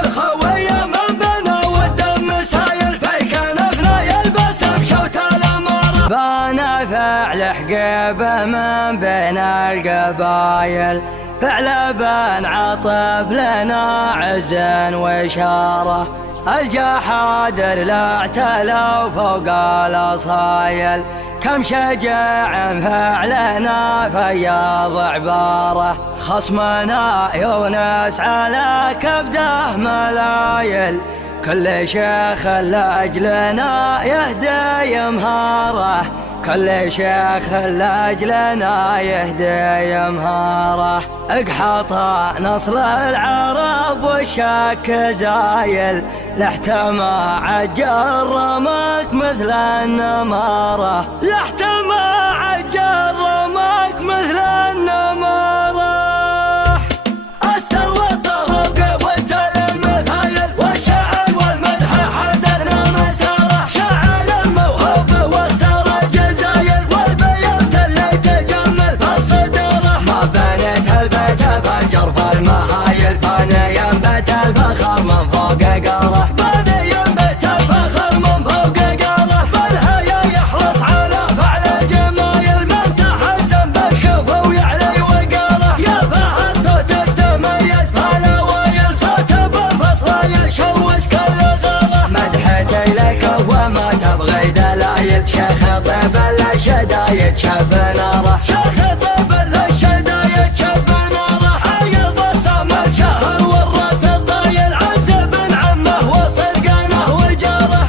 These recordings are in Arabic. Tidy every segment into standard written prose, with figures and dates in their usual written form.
الخوي من بنا والدم سايل في كنفنا يلبس بشوت الأمارة. بان فعل حقيبه من بين القبايل، فعل بان عطف لنا عز وإشارة. الجحادر لا اعتلوا فوق الأصايل، كم شجاع فعلنا فياض عبارة. خصمنا يونس على كبده ملايل، كل شيخ لأجلنا يهدي يمهاره. كل شيخ لأجلنا يهدي يمهاره. اقحط نصر العرب والشك زايل، لاحتمى جرمك مثل النمارة. لاحتمى جرمك مثل النمارة. استوى الطرق وانزل المثايل، والشعر والمدح حدثنا مساره. شعل الموهوب واختار الجزايل، والبيوت اللي تجمل في الصدارة. ما بنيت البيت فانجر في المهايل، باني ينبت الفخر من فوق قاره. باني ينبت الفخر من فوق قاره. بالهيا يحرص على فعل الجمايل، من تحزن بالشوف ويعلي وقاره. يا فهد صوتك تميز فالاوائل، صوت بالفصل يشوش كل غاره. مدحتي لك وما تبغي دلايل، شيخ طيب للشدايد شب ناره. شيخ طيب للشدايد شب ناره. عيض الصمد شهر والراس الطايل، عز بن عمه وصدقانه وجاره.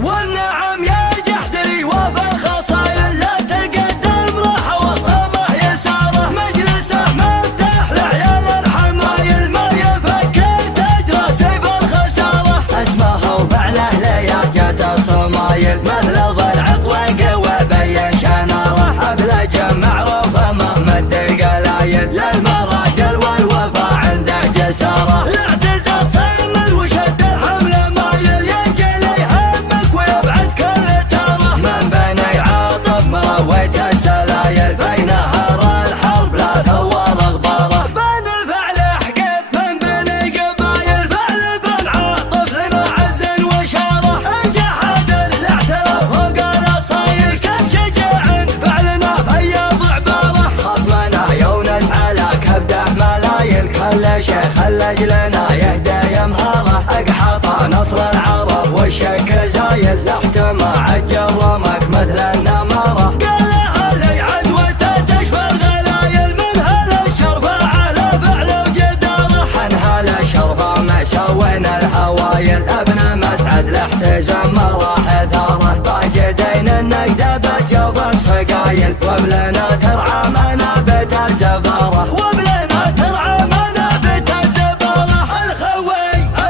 والنعم يا جحدري وفي الخصايل، لا تقدم راح وصمه يساره. مجلسه مفتاح لعيال الحمايل، ما يفكر تجرى سيف الخساره. اسمه وفعله لياقة الصمايل، مثل ضلع طويق وبين شناره. ابلج معروف امام القلايل، للمراجل والوفا عنده جساره. لاعتزاز صمد وشد الحمل مايل، ينجلي همك ويبعد كل تاره. من بني عاطف مرويت السلايل، في نهر الحرب لا ثوار غباره. بن فعل حقيب من بني قبايل، فعل بن عاطف لنا عز وشاره. الجحادر لا اعترف فوق الاصايل، كم شجاع فعلنا فياض عباره. خصمنا يونس على كبده ملايل، كل شيخ لاجلنا يهدي يمهاره. اقحط نصر العرب والشك زايل، لاحتمى جرمك مثل النماره. قالها لي عدوته تشفى الغلايل، من هلا الشرفه على فعل وجداره. حنها للشرفه ما سوينا الهوايل، ابن مسعد لاحتزم راح ثاره. باجدين النجده بس يوضع سقايل، وبلنا ترعى منابت الزفاره. وبلنا ترعى منابت الزفاره.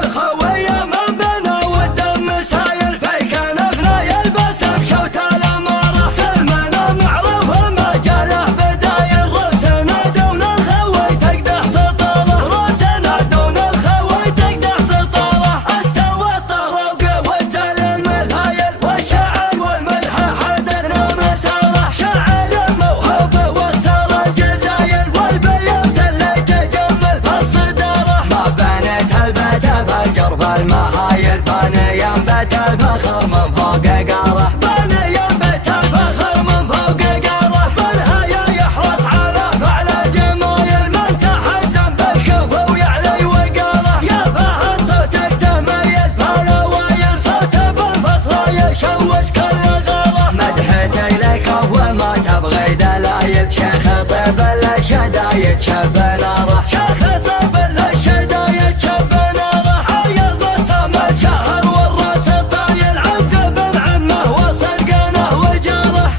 الخوي من بنا والدم سايل، في كنفنا يلبس بشوت الأمارة. سلمنا معروف المجاله بدايل، راسنا دون الخوي تقدح سطاره. راسنا دون الخوي تقدح سطاره. استوى الطرق وانزل المثايل، والشعر والمدح حدثنا مساره. شعل الموهوب واختار الجزايل، والبيوت اللي تجمل في الصداره. ما بنيت البيت فانجر في المهايل، باني ينبت الفخر من فوق قاره. باني ينبت الفخر من فوق قاره. بالهيا يحرص على فعل الجمايل، من تحزن بالشوف ويعلي وقاره. يا فهد صوتك تميز فالاوائل، صوت بالفصل يشوش كل غاره. مدحتي لك وما تبغي دلايل، شيخ طيب للشدايد شب ناره. شيخ طيب للشدايد شب ناره. عيض الصمد شهر والراس الطايل، عز بن عمه وصدقانه وجاره.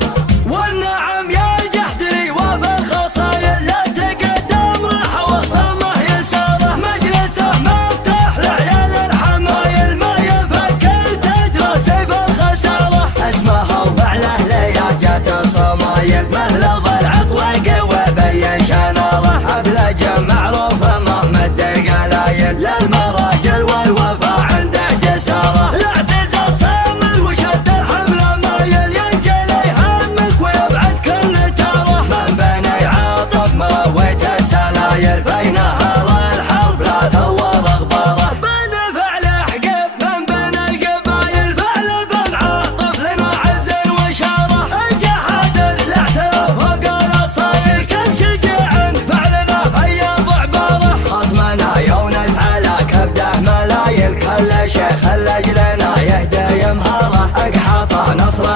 والنعم يا جحدري وفي الخصايل، لا تقدم راح وصمه يساره. مجلسه مفتاح لعيال الحمايل، ما يفكر تجرى سيف الخساره. اسمه وفعله لياقة الصمايل، مثل ضلع طويق وبين شناره. ابلج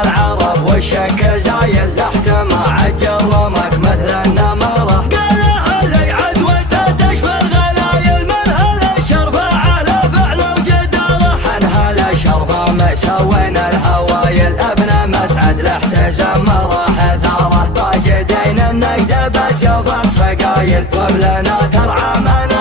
العرب والشك زايل تحت ما عجرمك مثل النمره. قالها لي عدوته تشفى الغلايل من هالشرف على فعل وجداره. عن هالشرف مسوين الهوايل ابن مسعد لاحتزم راح ثاره. واجدين النجد بس يضم سقايل قبلنا ترعى من